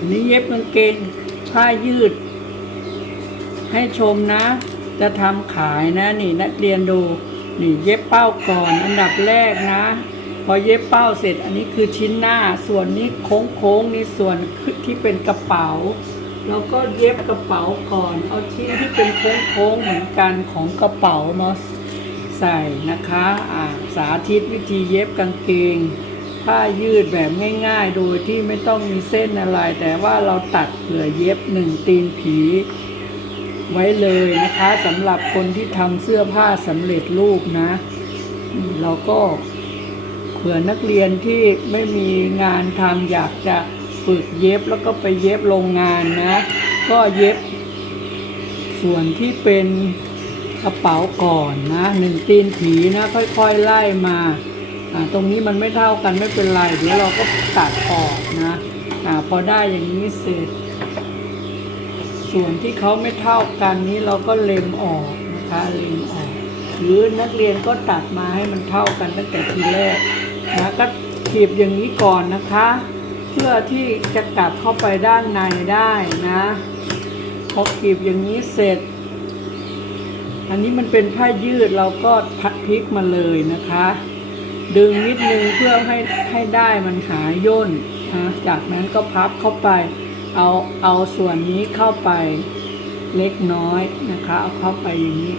อันนี้เย็บกางเกงผ้ายืด ให้ชมนะ จะทำขายนะ นี่นักเรียนดู นี่เย็บเป้าก่อนอันดับแรกนะ พอเย็บเป้าเสร็จ อันนี้คือชิ้นหน้าส่วนนี้โค้งๆนี่ส่วนที่เป็นกระเป๋าแล้วก็เย็บกระเป๋าก่อน เอาชิ้นที่เป็นโค้งๆเหมือนกันของกระเป๋ามาใส่นะคะ อ่าสาธิตวิธีเย็บกางเกง ผ้ายืดแบบง่าย ๆ โดยที่ไม่ต้องมีเส้นอะไร แต่ว่าเราตัดเผื่อเย็บหนึ่งตีนผี ไว้เลยนะคะสำหรับคนที่ทำเสื้อผ้าสำเร็จรูปนะ เราก็เผื่อนักเรียนที่ไม่มีงานทำอยากจะฝึกเย็บแล้วก็ไปเย็บโรงงานนะ ก็เย็บ ส่วนที่เป็นกระเป๋าก่อนนะหนึ่งตีนผีนะค่อยๆไล่มา ตรงนี้มันไม่เท่ากันไม่เป็นไรเดี๋ยวเราก็ตัดออกนะอาพอได้อย่างนี้เสร็จ ส่วนที่เขาไม่เท่ากันนี้เราก็เล็มออกนะคะเล็มออกหรือนักเรียนก็ตัดมาให้มันเท่ากันตั้งแต่ทีแรกนะก็ขีบอย่างนี้ก่อนนะคะ เพื่อที่จะกลับเข้าไปด้านในได้นะพอขีบอย่างนี้เสร็จ อันนี้มันเป็นผ้ายืดเราก็พักพลิกมาเลยนะคะ ดึงนิดนึงเพื่อให้ให้ได้มันหายย่นนะจากนั้นก็พับเข้าไป เอาเอาส่วนนี้เข้าไปเล็กน้อยนะคะ เอาเข้าไปอย่างนี้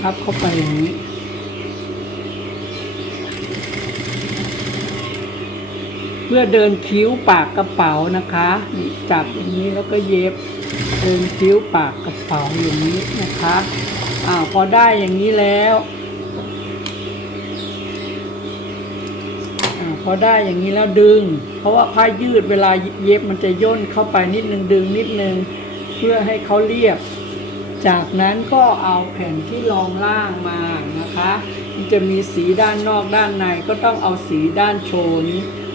พับเข้าไปอย่างนี้เพื่อเดินคิ้วปากกระเป๋านะคะจับอย่างนี้แล้วก็เย็บเดินคิ้วปากกระเป๋าอย่างนี้นะคะอ่าพอได้อย่างนี้แล้วอา พอได้อย่างนี้แล้วดึง เพราะว่าผ้ายืดเวลาเย็บมันจะย่นเข้าไปนิดนึงดึงนิดนึงเพื่อให้เขาเรียบ จากนั้นก็เอาแผ่นที่รองล่างมานะคะมันจะมีสีด้านนอกด้านในก็ต้องเอาสีด้านโชน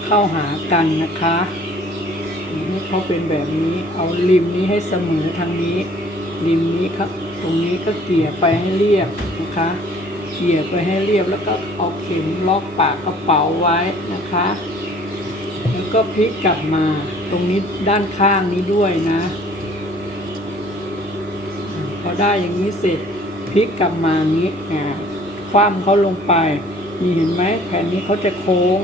เข้าหากันนะคะให้เขาเป็นแบบนี้เอาริมนี้ให้เสมอทางนี้ ริมนี้ครับ ตรงนี้ก็เกลี่ยไปให้เรียบนะคะ เกี่ยไปให้เรียบแล้วก็เอาเข็มล็อกปากกระเป๋าไว้นะคะ แล้วก็พลิกกลับมาตรงนี้ด้านข้างนี้ด้วยนะอ่าพอได้อย่างนี้เสร็จพลิกกลับมานี้อ่าคว่ำเขาลงไปนี่เห็นไหมแผ่นนี้เขาจะโค้ง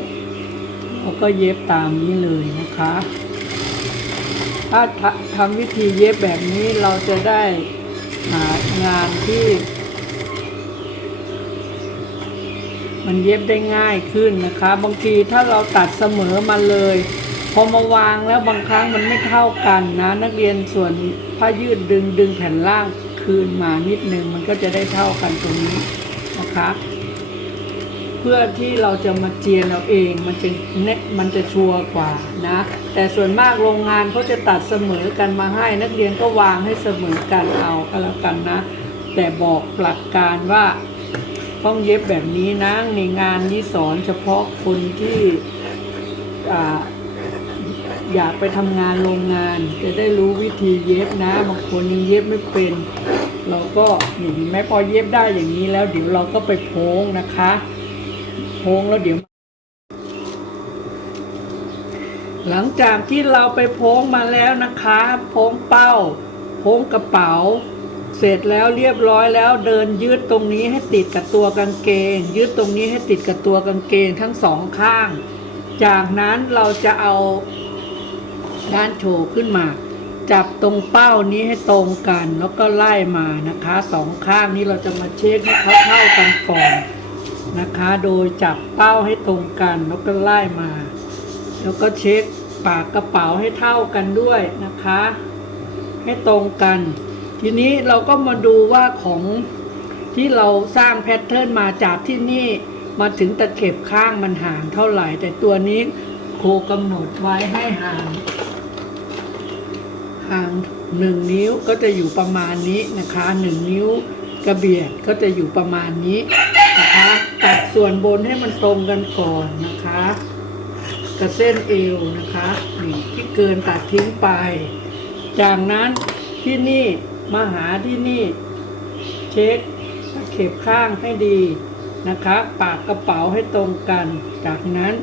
แล้วก็เย็บตามนี้เลยนะคะ ถ้าทำทำวิธีเย็บแบบนี้เราจะได้หางานที่ มันเย็บได้ง่ายขึ้นนะคะ บางทีถ้าเราตัดเสมอมาเลย พอมาวางแล้วบางครั้งมันไม่เท่ากันนะ นักเรียนส่วนผ้ายืดดึงดึงแผ่นล่างคืนมานิดนึง มันก็จะได้เท่ากันตรงนี้นะคะ เพื่อที่เราจะมาเจียนเราเองมันจะเน็ตมันจะชัวร์กว่านะ แต่ส่วนมากโรงงานเขาจะตัดเสมอกันมาให้ นักเรียนก็วางให้เสมอกันเอาก็แล้วกันนะ แต่บอกหลักการว่า ต้องเย็บแบบนี้นะในงานนี้สอนเฉพาะคนที่ออยากไปทำงานโรงงาน จะได้รู้วิธีเย็บนะบางคนยังเย็บไม่เป็น เราก็นี่เห็นไหมพอเย็บได้อย่างนี้แล้ว เดี๋ยวเราก็ไปโพงนะคะโพงแล้วเดี๋ยว หลังจากที่เราไปโพงมาแล้วนะคะ โพงเป้า โพงกระเป๋า เสร็จแล้วเรียบร้อยแล้วเดินยืดตรงนี้ให้ติดกับตัวกางเกง ยืดตรงนี้ให้ติดกับตัวกางเกงทั้งสองข้าง จากนั้นเราจะเอาด้านโชว์ขึ้นมา จับตรงเป้านี้ให้ตรงกัน แล้วก็ไล่มานะคะสองข้างนี้เราจะมาเช็คให้เขาเท่ากันก่อนนะคะ โดยจับเป้าให้ตรงกันแล้วก็ไล่มา แล้วก็เช็คปากกระเป๋าให้เท่ากันด้วยนะคะ ให้ตรงกัน ทีนี้เราก็มาดูว่าของที่เราสร้างแพทเทิร์นมาจากที่นี่มาถึงตะเข็บข้างมันห่างเท่าไหร่ แต่ตัวนี้โคกำหนดไว้ให้ห่าง ห่างหนึ่งนิ้วก็จะอยู่ประมาณนี้นะคะหนึ่งนิ้วกระเบียดก็จะอยู่ประมาณนี้นะคะตัดส่วนบนให้มันตรงกันก่อนนะคะกับเส้นเอวนะคะนี่ที่เกินตัดทิ้งไป จากนั้นที่นี่ มาหาที่นี่ เช็คตะเข็บข้างให้ดีนะคะ ปากกระเป๋าให้ตรงกัน จากนั้น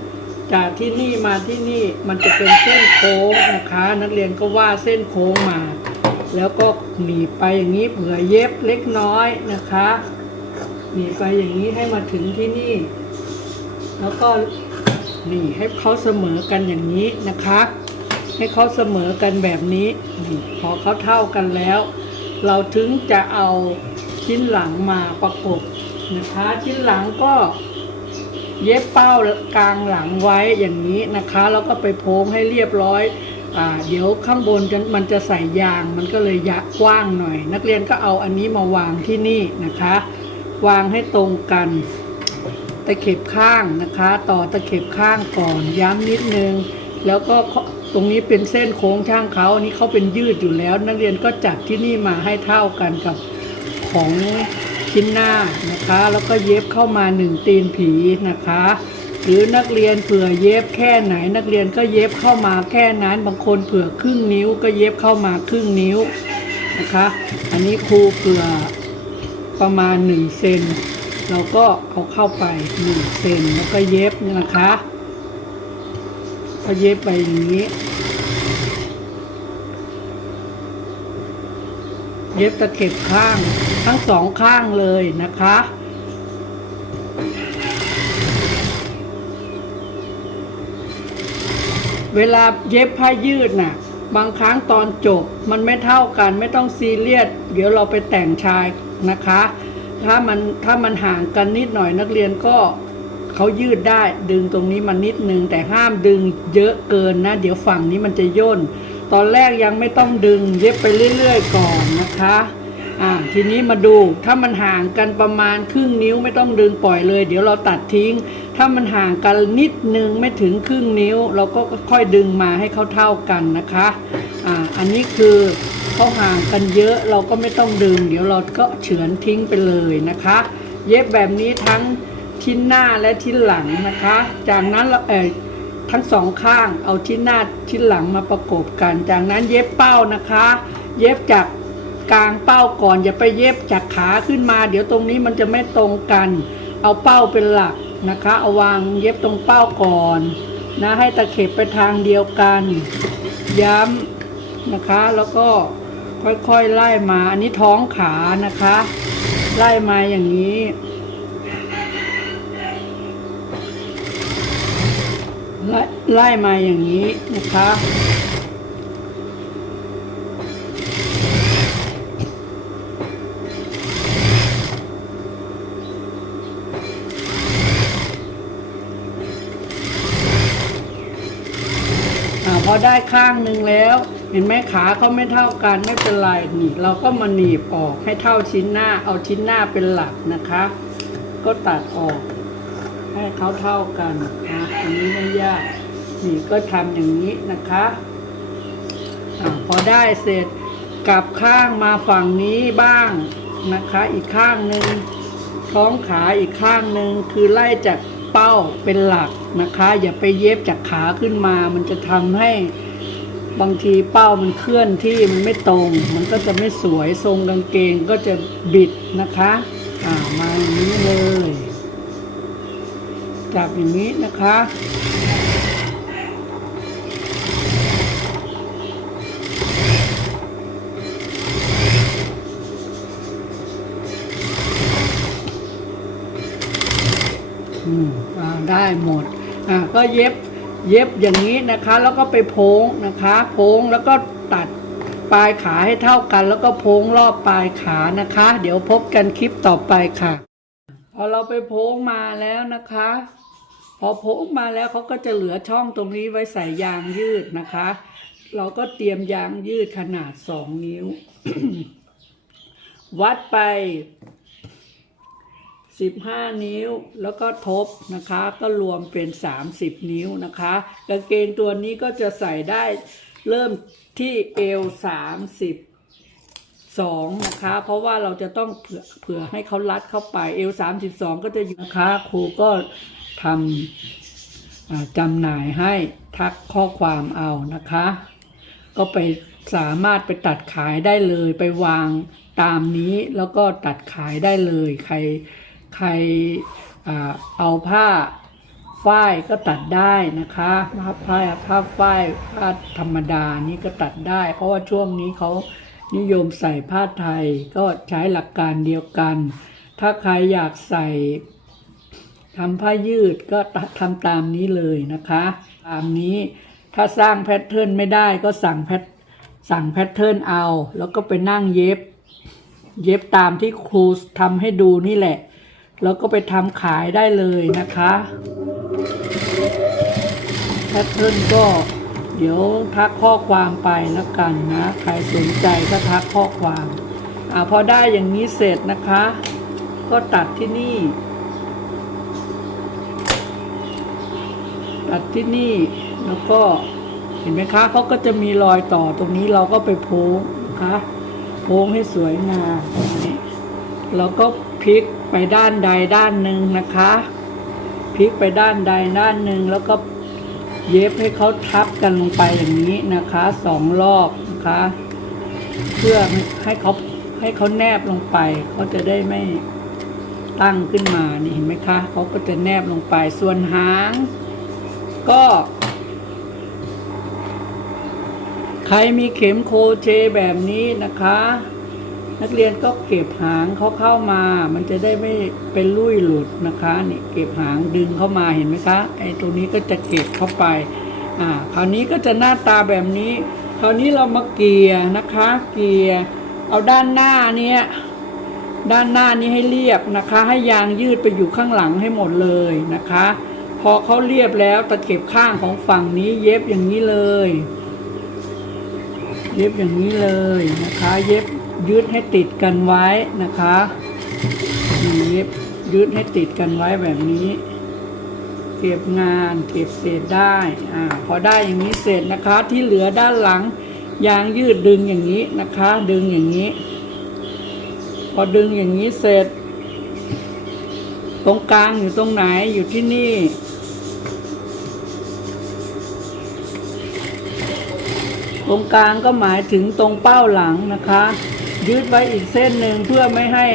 จากที่นี่มาที่นี่มันจะเป็นเส้นโค้งนะคะ นักเรียนก็วาดเส้นโค้งมา แล้วก็หนีไปอย่างนี้เผื่อเย็บเล็กน้อยนะคะหนีไปอย่างนี้ให้มาถึงที่นี่ แล้วก็นี่ให้เขาเสมอกันอย่างนี้นะคะ ให้เขาเสมอกันแบบนี้นี่พอเขาเท่ากันแล้ว เราถึงจะเอาชิ้นหลังมาประกบนะคะชิ้นหลังก็เย็บเป้ากลางหลังไว้อย่างนี้นะคะแล้วก็ไปโพงให้เรียบร้อยอ่าเดี๋ยวข้างบนจะมันจะใส่ยางมันก็เลยยะกว้างหน่อย นักเรียนก็เอาอันนี้มาวางที่นี่นะคะ วางให้ตรงกัน ตะเข็บข้างนะคะ ต่อตะเข็บข้างก่อนย้ำนิดนึง แล้วก็ ตรงนี้เป็นเส้นโค้งช่างเขาอันนี้เขาเป็นยืดอยู่แล้ว นักเรียนก็จัดที่นี่มาให้เท่ากันกับของชิ้นหน้านะคะ แล้วก็เย็บเข้ามาหนึ่งตีนผีนะคะ หรือนักเรียนเผื่อเย็บแค่ไหน นักเรียนก็เย็บเข้ามาแค่นั้น บางคนเผื่อครึ่งนิ้วก็เย็บเข้ามาครึ่งนิ้วนะคะ อันนี้ครูเผื่อประมาณหนึ่งเซนเราก็เอาเข้าไปหนึ่งเซนแล้วก็เย็บนะคะ ก็เย็บไปอย่างนี้ เย็บตะเข็บข้างทั้งสองข้างเลยนะคะเวลาเย็บผ้ายืดน่ะ บางครั้งตอนจบมันไม่เท่ากันไม่ต้องซีเรียสเดี๋ยวเราไปแต่งชายนะคะ ถ้ามันถ้ามันห่างกันนิดหน่อยนักเรียนก็ เขายืดได้ดึงตรงนี้มานิดนึง แต่ห้ามดึงเยอะเกินนะ เดี๋ยวฝั่งนี้มันจะย่น ตอนแรกยังไม่ต้องดึงเย็บไปเรื่อยๆก่อนนะคะอ่าทีนี้มาดูถ้ามันห่างกันประมาณครึ่งนิ้วไม่ต้องดึงปล่อยเลย เดี๋ยวเราตัดทิ้ง ถ้ามันห่างกันนิดนึงไม่ถึงครึ่งนิ้ว เราก็ค่อยดึงมาให้เขาเท่ากันนะคะอ่าอันนี้คือเขาห่างกันเยอะเราก็ไม่ต้องดึง เดี๋ยวเราก็เฉือนทิ้งไปเลยนะคะ เย็บแบบนี้ทั้ง ชิ้นหน้าและชิ้นหลังนะคะ จากนั้นเราเออทั้งสองข้างเอาชิ้นหน้าชิ้นหลังมาประกบกัน จากนั้นเย็บเป้านะคะ เย็บจากกลางเป้าก่อนอย่าไปเย็บจากขาขึ้นมา เดี๋ยวตรงนี้มันจะไม่ตรงกัน เอาเป้าเป็นหลักนะคะเอาวางเย็บตรงเป้าก่อนนะให้ตะเข็บไปทางเดียวกัน ย้ำนะคะแล้วก็ค่อยๆไล่มาอันนี้ท้องขานะคะ ไล่มาอย่างนี้ ไล่ไล่มาอย่างนี้นะคะ พอได้ข้างหนึ่งแล้ว เห็นไหมขาเขาไม่เท่ากันไม่เป็นไรนี่เราก็มาหนีบออกให้เท่าชิ้นหน้า เอาชิ้นหน้าเป็นหลักนะคะ ก็ตัดออก ให้เขาเท่ากันนะอันนี้ไม่ยากนี่ก็ทำอย่างนี้นะคะอาพอได้เสร็จกลับข้างมาฝั่งนี้บ้างนะคะ อีกข้างหนึ่งท้องขาอีกข้างหนึ่งคือไล่จากเป้าเป็นหลักนะคะ อย่าไปเย็บจากขาขึ้นมา มันจะทำให้บางทีเป้ามันเคลื่อนที่มันไม่ตรง มันก็จะไม่สวยทรงกางเกงก็จะบิดนะคะ อ่ามาอย่างนี้เลย จับอย่างนี้นะคะ อืมอ่าได้หมด อ่าก็เย็บเย็บอย่างนี้นะคะ แล้วก็ไปโพ้งนะคะ โพ้งแล้วก็ตัดปลายขาให้เท่ากัน แล้วก็โพ้งรอบปลายขานะคะ เดี๋ยวพบกันคลิปต่อไปค่ะ พอเราไปโพ้งมาแล้วนะคะ พอโพ้งมาแล้วเขาก็จะเหลือช่องตรงนี้ไว้ใส่ยางยืดนะคะ เราก็เตรียมยางยืดขนาดสองนิ้ว วัดไป15นิ้วแล้วก็ทบนะคะ ก็รวมเป็น30นิ้วนะคะกางเกงตัวนี้ก็จะใส่ได้เริ่มที่เอว32นะคะ เพราะว่าเราจะต้องเผื่อเผื่อให้เขารัดเข้าไปเอว32ก็จะอยู่นะคะครูก็ ทำจำหน่ายให้ทักข้อความเอานะคะ ก็ไปสามารถไปตัดขายได้เลยไปวางตามนี้แล้วก็ตัดขายได้เลย ใครใครอเอาผ้าฝ้ายก็ตัดได้นะคะผ้าผ้าผ้าฝ้ายผ้าธรรมดานี่ก็ตัดได้ เพราะว่าช่วงนี้เขานิยมใส่ผ้าไทยก็ใช้หลักการเดียวกัน ถ้าใครอยากใส่ ทำผ้ายืดก็ทำตามนี้เลยนะคะ ตามนี้ถ้าสร้างแพทเทิร์นไม่ได้ก็สั่งแพทสั่งแพทเทิร์นเอา แล้วก็ไปนั่งเย็บ เย็บตามที่ครูทำให้ดูนี่แหละ แล้วก็ไปทำขายได้เลยนะคะแพทเทิร์นก็เดี๋ยวทักข้อความไปแล้วกันนะ ใครสนใจก็ทักข้อความอ่าพอได้อย่างนี้เสร็จนะคะ ก็ตัดที่นี่ ตัดที่นี่แล้วก็เห็นไหมคะเขาก็จะมีรอยต่อตรงนี้เราก็ไปโพ้งนะคะโพ้งให้สวยงามนี้เราก็พลิกไปด้านใดด้านหนึ่งนะคะพลิกไปด้านใดด้านหนึ่งแล้วก็เย็บให้เขาทับกันลงไปอย่างนี้นะคะสองรอบนะคะ เพื่อให้เขาให้เขาแนบลงไปเขาจะได้ไม่ตั้งขึ้นมานี่เห็นไหมคะเขาก็จะแนบลงไปส่วนหาง ก็ ใครมีเข็มโคเชแบบนี้นะคะ นักเรียนก็เก็บหางเขาเข้ามา มันจะได้ไม่เป็นลุ่ยหลุดนะคะนี่เก็บหางดึงเข้ามาเห็นไหมคะ ไอ้ตรงนี้ก็จะเก็บเข้าไป อ่า คราวนี้ก็จะหน้าตาแบบนี้ คราวนี้เรามาเกลี่ยนะคะ เกลี่ยเอาด้านหน้าเนี้ยด้านหน้านี้ให้เรียบนะคะ ให้ยางยืดไปอยู่ข้างหลังให้หมดเลยนะคะ พอเขาเรียบแล้วตะเข็บข้างของฝั่งนี้เย็บอย่างนี้เลย เย็บอย่างนี้เลยนะคะ เย็บยืดให้ติดกันไว้นะคะนี่เย็บยืดให้ติดกันไว้แบบนี้ เก็บงานเก็บเศษได้อ่าพอได้อย่างนี้เสร็จนะคะที่เหลือด้านหลังยางยืดดึงอย่างนี้นะคะ ดึงอย่างนี้ พอดึงอย่างนี้เสร็จ ตรงกลางอยู่ตรงไหนอยู่ที่นี่ ตรงกลางก็หมายถึงตรงเป้าหลังนะคะ ยืดไว้อีกเส้นหนึ่งเพื่อไม่ให้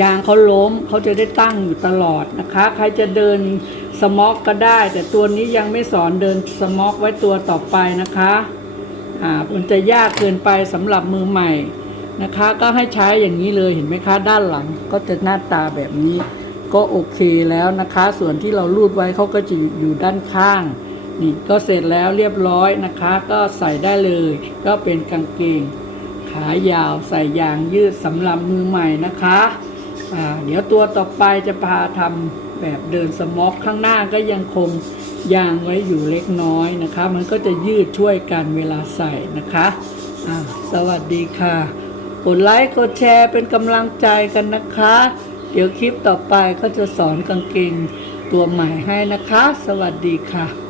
ยางเขาล้มเขาจะได้ตั้งอยู่ตลอดนะคะ ใครจะเดินสม็อกก็ได้ แต่ตัวนี้ยังไม่สอนเดินสม็อกไว้ตัวต่อไปนะคะอ่ามันจะยากเกินไปสำหรับมือใหม่นะคะ ก็ให้ใช้อย่างนี้เลยเห็นไหมคะ ด้านหลังก็จะหน้าตาแบบนี้ ก็โอเคแล้วนะคะ ส่วนที่เราลูดไว้เขาก็จะอยู่ด้านข้าง นี่ก็เสร็จแล้วเรียบร้อยนะคะ ก็ใส่ได้เลย ก็เป็นกางเกง ขายาวใส่ยางยืดสำหรับมือใหม่นะคะอ่าเดี๋ยวตัวต่อไปจะพาทำแบบเดินสม็อกข้างหน้าก็ยังคงยางไว้อยู่เล็กน้อยนะคะ มันก็จะยืดช่วยกันเวลาใส่นะคะอ่าสวัสดีค่ะ กดไลค์กดแชร์เป็นกำลังใจกันนะคะ เดี๋ยวคลิปต่อไปก็จะสอนกางเกงตัวใหม่ให้นะคะ สวัสดีค่ะ